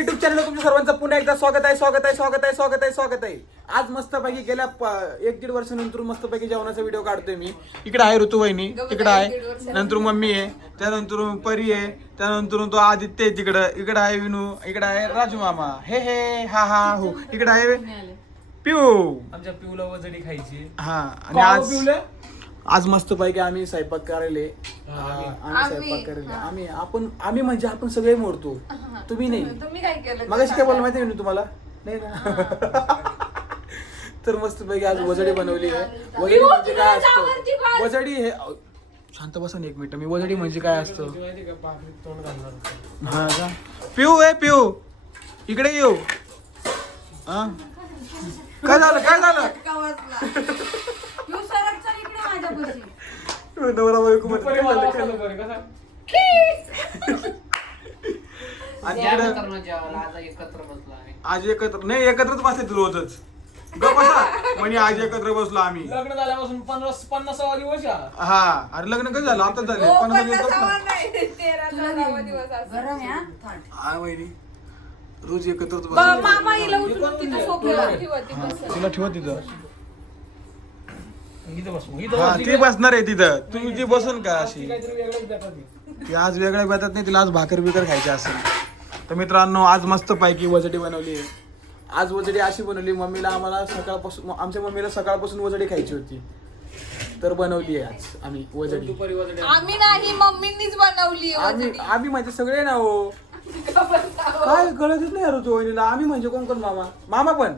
YouTube channel तुमच्या सर्वांचं पुन्हा एकदा स्वागत आहे. आज मस्तपैकी गेल्या 1-1.5 वर्षानंतर मस्तपैकी जेवणाचा व्हिडिओ काढतोय मी. इकडे आहे ऋतुवाहिनी, इकडे आहे नंतर मम्मी आहे, त्यानंतर परी आहे, त्यानंतर तो आदित्य आहे इकडे आहे विनू, इकडे आहे राजू मामा, हे हा हा हो, इकडे आहे पिऊ. आमच्या पिऊला वजडी खायची. हा आणि आज मस्त पैकी आम्ही स्वयंपाक करायले. आम्ही म्हणजे आपण सगळे मोडतो, तुम्ही नाही. तुम्ही काय केलं? मगाशी काय बोललं माहिती तुम्हाला नाही ना. तर मस्त पैकी आज वजडी बनवली आहे. वजडी म्हणजे काय असतं? वजडी हे शांत बसा ना 1 मिनिट. मी वजडी म्हणजे काय असतं हा का? पिऊ आहे पिऊ इकडे येऊ. हा काय झालं नवरा बायको आज एकत्र नाही, एकत्रच बसले रोजच. म्हणजे आज एकत्र बसलो आम्ही. लग्न झाल्यापासून 50-50 दिवस. हा अरे लग्न कधी झालं? आता झाले 50 दिवस. हा वहिनी रोज एकत्रच बसलो. मामा हिला उचलून तिथं सोफ्यावर तिला ठेवा तिथं. हा ती बसणार आहे तिथं. तुम्ही ती बसून का अशी? ती आज वेगळ्या बेतात नाही, तिला आज भाकर बिकर खायची असेल. तर मित्रांनो आज मस्त पैकी वजडी बनवली आहे. आज वजडी अशी बनवली, आम्हाला सकाळपासून, आमच्या मम्मीला सकाळपासून वजडी खायची होती, तर बनवली आहे आज आम्ही वजडी. आम्ही नाही, मम्मींनीच बनवली. आम्ही म्हणजे सगळे ना हो. काय कळतच नाही ऋतू वहिनीला. आम्ही म्हणजे कोण मामा पण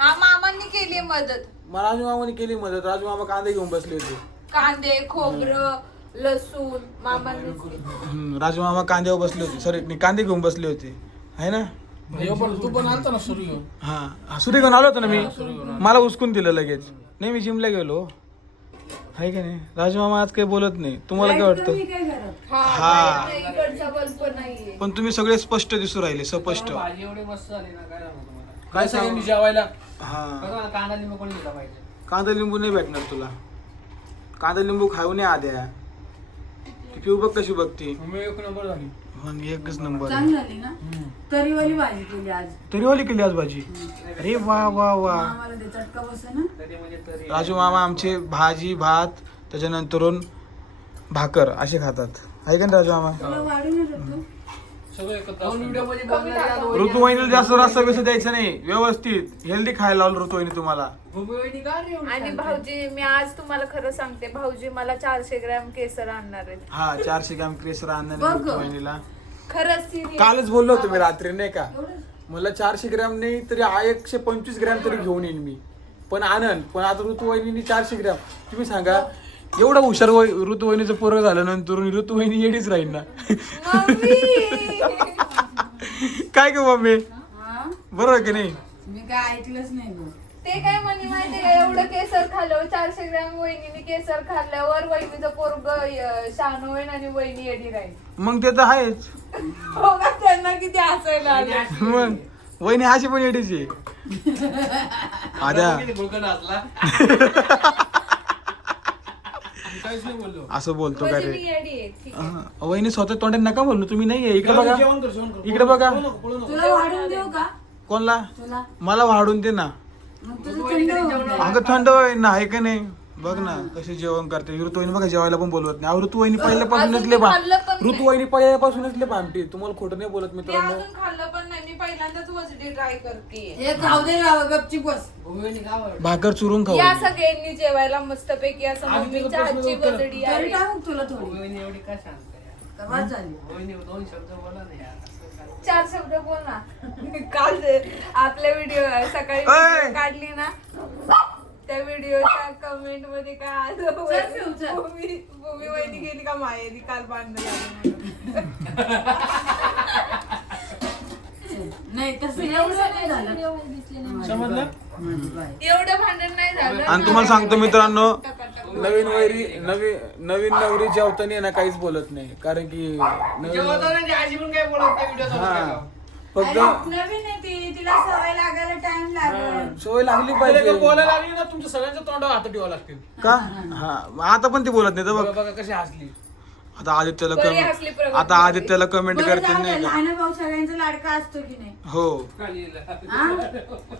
मामांनी केली मदत. राजू मामाने केली मदत. राजू मामा कांदे घेऊन बसले होते. कांदे, खोबरं, लसूण मामांनी. राजू मामा कांद्यावर बसले होते. सॉरी कांदे घेऊन बसले होते आहे ना. तू पण आलता ना सुरू घेऊन. हा सुरी घेऊन आलो होतो ना मी. मला उचकून दिलं लगेच. नाही मी जिमला गेलो आहे का नाही. राजू मामा आज काही बोलत नाही. तुम्हाला काय वाटतं? पण तुम्ही सगळे स्पष्ट दिसू राहिले, स्पष्ट. भाजी एवढी मस्त झाली ना, काय झालं तुम्हाला? काय सगळ्यांनी जेवायला हा कांदा लिंबू कोणी दिला पाहिजे? कांदा लिंबू नाही भेटणार तुला. कांदा लिंबू खाऊ नये आद्या. ती पिऊ बघ कशी बघती. मी 1 नंबर झाली. मग एकच नंबर. चांगली झाली ना. तरीवाली भाजी केली आज. तरीवाली केली आज भाजी. अरे वा वा वा. आम्हाला ते चटका बसतो ना. तरी म्हणजे तरी. राजू मामा आमचे भाजी भात त्याच्यानंतरून भाकर असे खातात आहे का राजू मामा. तुला वाढून येतो. सगळं एकत्र व्हिडिओ मध्ये बोलणार. ऋतुवाहिनीला जास्त रस्सा बिस्सा द्यायचं नाही, व्यवस्थित हेल्दी खायला लावलं ऋतुवाहिनी तुम्हाला. आणि भाऊजी मी आज तुम्हाला खरं सांगते, भाऊजी मला 400 ग्रॅम केसर आणणार आहेत. हा 400 ग्रॅम केसर आणणार ऋतुवाहिनीला. खरंच कालच बोललो होतो मी रात्री नाही का. मला 400 ग्रॅम नाही तरी 125 ग्रॅम तरी घेऊन येईन मी, पण आनंद. पण आता ऋतुवाहिनी 400 ग्रॅम. तुम्ही सांगा एवढं हुशार ऋतुवाहिनीचं पोरं झाल्यानंतर ऋतुवाहिनी येडीच राहील ना. काय ग मम्मी बरोबर की नाही. मी काय ऐकलंच नाही गं. ते काय म्हणे माहितीये का, एवढं केसर खाल्ल्यावर 400 ग्रॅम वहिनीने केसर खाल्ल्यावर वहिनीचं पोरग शान होईल आणि वहिनी येडी राहील. मग ते तर आहेच. हो का, त्यांना किती हसायला आलं. मग वहिनी अशी पण येडीच आहे आद्या. असं बोलतो का रे. मी येडी आहे, ठीक आहे. वहिनी स्वतः तोंडात नका बोलू. तुम्ही नाहीये. इकडे बघा, इकडे बघा. तुला वाढून देऊ का? कोणला? तुला मला वाढून दे ना. मग तुझं थंड होऊन जाईल. अगं थंड होईन ना आहे का नाही. बघ ना कशी जेवण करते ऋतुवाहिनी. बघा जेवायला पण बोलवत नाही. ऋतुवाहिनी पहिल्यापासूनच लय ऋतुवाहिनी पहिल्यापासूनच लय भामटी. तुम्हाला खोटं नाही बोलत मी मित्रांनो. अजून खाल्लं पण नाही. मी पहिल्यांदाच वजडी ट्राय करते. हे खाऊ दे बाबा, गपचीप बस. भाकर चुरून खाऊ. या सगळ्यांनी जेवायला मस्तपैकी असं मम्मीच्या हातची वजडी तरी आहे. टाकू तुला थोडी. एवढी काय शांत कमाल झाली. 2 शब्द बोला ना यार. 4 शब्द बोल ना. काल आपल्या व्हिडिओ सकाळी ओय! video काढली ना, त्या व्हिडिओच्या कमेंट मध्ये काय आलं, भूमी वहिनी गेली का माहेरी काल भांडण झालं. नाही तसं एवढं नाही झालं. समजलं? एवढं भांडण नाही झालं. आणि तुम्हाला सांगतो मित्रांनो, नवीन नवीन नवरी जेवताना ना काहीच बोलत नाही. कारण की आजी पण काय बोलत नाही व्हिडिओ. हा फक्त नवीन आहे ती, तिला सवय लागायला टाइम लागेल. सवय लागली पाहिजे. बोलायला लागली ना तुमच्या सगळ्यांच्या तोंडावर हात ठेवावं लागतील का. हा आता पण ती बोलत नाही तर बघ बघा कशी हसली. आता आदित्यला बरी असली प्रगती आता आदित्यला कमेंट बरं करते जाऊ दे, नाही का लहान भाऊ सगळ्यांचा लाडका असतो की नाही हो हा?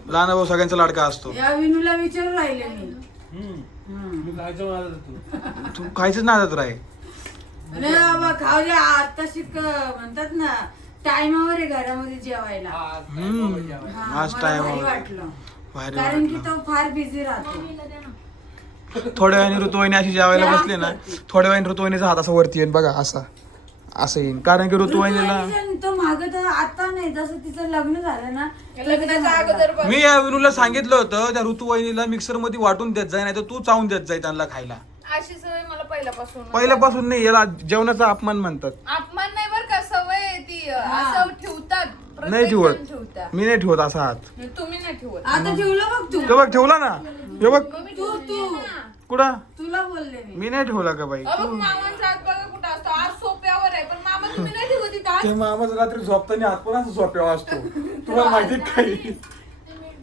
लहान भाऊ सगळ्यांचा लाडका असतो या विनूला विचारून राहिले मी मी खायचं माझं तू तू खायचंच नादात राही अरे बाबा खाऊ द्या आता शिक म्हणतात ना टायमावर आहे घरामध्ये जेवायला हा, हा, आज मला time भारी वर. वाटलं भारी कारण की वाटलं. तो फार बिझी राहतो थोड्या वेळाने ऋतुवाहिनी अशी जेवायला जास्त बसली ना करते. थोड्या वेळाने ऋतुवाहिनीचा हात असा वरती येईन बघा असा असं येईन कारण की ऋतुवाहिनीला ऋतुवाहिनीचं तो माग तर आता नाही जसं तिचं लग्न झालं ना लग्नाच्या अगोदर पण मी या विनूला सांगितलं होतं त्या ऋतुवाहिनीला मिक्सर मध्ये वाटून देत जाय नाही तर तू चावून देत जाय त्यांना खायला अशी सवय मला पहिल्यापासून पहिल्यापासून नाही याला जेवणाचा अपमान म्हणतात अपमान नाही बर का सवय आहे ती असं ठेवतात प्रत्येक नाही ठेवत जण ठेवतात मी नाही ठेवत असा हात तुम्ही नाही ठेवत आता ठेवलं बघ तू हे बघ ठेवला ना हे बघ मग मी तू ठेवते तू ना. कुठं तुला बोलले मी मी नाही ठेवला का बाई अहो, मामांचा हात बघा कुठं असतो आज सोप्यावर आहे पण मामा तुम्ही नाही ठेवत इथं आज. ते मामाच रात्री झोपताना हात पण असं झोप्यावा असतो तुम्हाला माहिती काही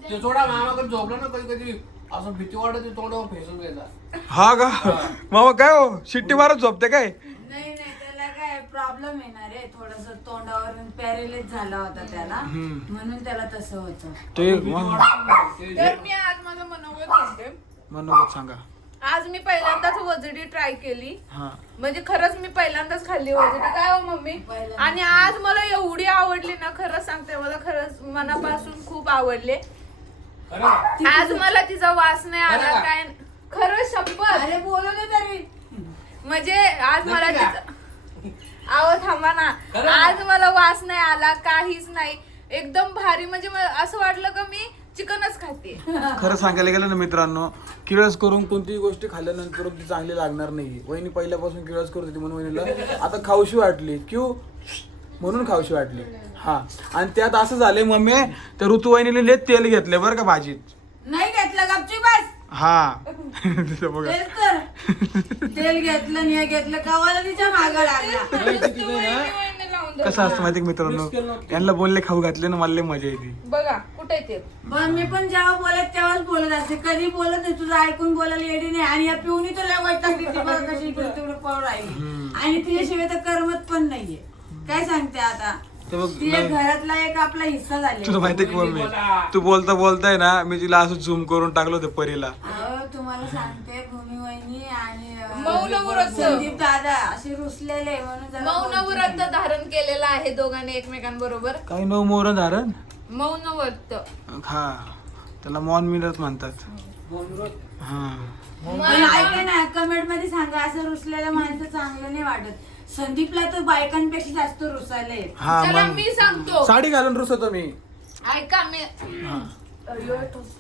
ते थोडा मामाकडे झोपला ना कधी कधी असं भीती वाटत तोंडावर फेसून गेला हा का मामा काय हो शिट्टी मारत झोपते काय नाही नाही त्याला काय प्रॉब्लेम येणार आहे थोडस तोंडावरून पॅरेलाइज झाला होता त्याला म्हणून त्याला तसं होतं ते तर मी आज माझं मनोगत सांगते मनोगत सांगा आज मी पहिल्यांदाच वजडी ट्राय केली हा म्हणजे खरंच मी पहिल्यांदाच खाल्ली वजडी काय हो मम्मी पहिल्यांदा. आणि आज मला एवढी आवडली ना खरंच सांगते मला खरंच मनापासून खूप आवडले खरं आज मला तिचा वास नाही आला खरं का? काय खरंच शपथ अरे बोलू दे तरी म्हणजे आज मला नक्की का? तिचा आव थांबा ना खरं का? आज मला वास नाही आला काहीच नाही एकदम भारी म्हणजे मला असं वाटलं का मी चिकनच खाते खरं सांगायला गेलं ना मित्रांनो किळस करून कोणतीही गोष्ट खाल्ल्यानंतर ती चांगली लागणार नाही वहिनी पहिल्यापासून किळस करत होती म्हणून वहिनीला आता खाऊशी वाटली क्यू म्हणून खाऊशी वाटली हा आणि त्यात असं झालंय मम्मी त्या ऋतुवाहिनीने लय तेल घेतले बरं का भाजीत नाही घेतलं गपची बस हा तिथं बघा तेच तर तेल घेतलं नाही घेतलं कवाला तिच्या मागं लागला कसं असतं माहिती का मित्रांनो यांना बोलले खाऊ घातले ना मला लय मजा येते बघा कुठे ते पण मी पण जेव्हा बोलत तेव्हाच बोलत असते कधी बोलत नाही तुझं ऐकून बोलायला येडी नाही आणि या पिऊनी तर लय वाईट लागली ती बघ कशी इकडे तिकडे पळून राहिली आणि तिच्याशिवाय तर करमत पण नाहीये काय सांगते आता ते बघ ती एक घरातला एक आपला हिस्सा झाले तुला माहिती का मम्मी तू बोलताय ना मी तिला असं झूम करून टाकलं होतं परीला तुम्हाला सांगते भूमी वहिनी आणि मौन व्रत. संदीप दादा असे रुसलेले म्हणून जरा मौन बोलते. व्रत धारण केलेलं आहे दोघांनी एकमेकांबरोबर काही नऊ मोर धारण मौन व्रत हा त्याला मौन मिनत म्हणतात हा पण ऐका ना कमेंट मध्ये सांगा असं रुसलेलं माणसं चांगलं नाही वाटत संदीपला तर बायकांपेक्षा जास्त रुसायला येत हा चला मग मी सांगतो साडी घालून रुसतो मी ऐका मी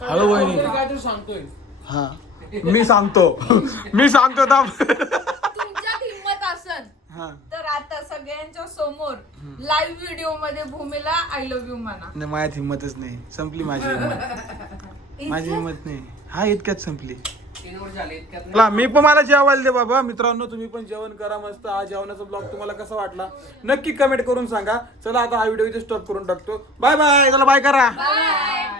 हळू वहिनी काहीतरी सांगतोय हा मी सांगतो थांब. तुमच्यात हिंमत असन हा तर आता सगळ्यांच्या समोर लाईव्ह व्हिडिओ मध्ये भूमीला आय लव्ह यू म्हणा नाही माझ्यात हिंमतच नाही संपली माझी हिंमत माझी हिंमत नाही हा इतक्यात संपली 3 वर्ष झाले इतक्यात नाही. चला मी पण मला जेवायला दे बाबा मित्रांनो तुम्ही पण जेवण करा मस्त हा जेवणाचा ब्लॉग तुम्हाला कसा वाटला नक्की कमेंट करून सांगा चला आता हा व्हिडिओ इथे स्टॉप करून टाकतो बाय बाय चला बाय करा बाय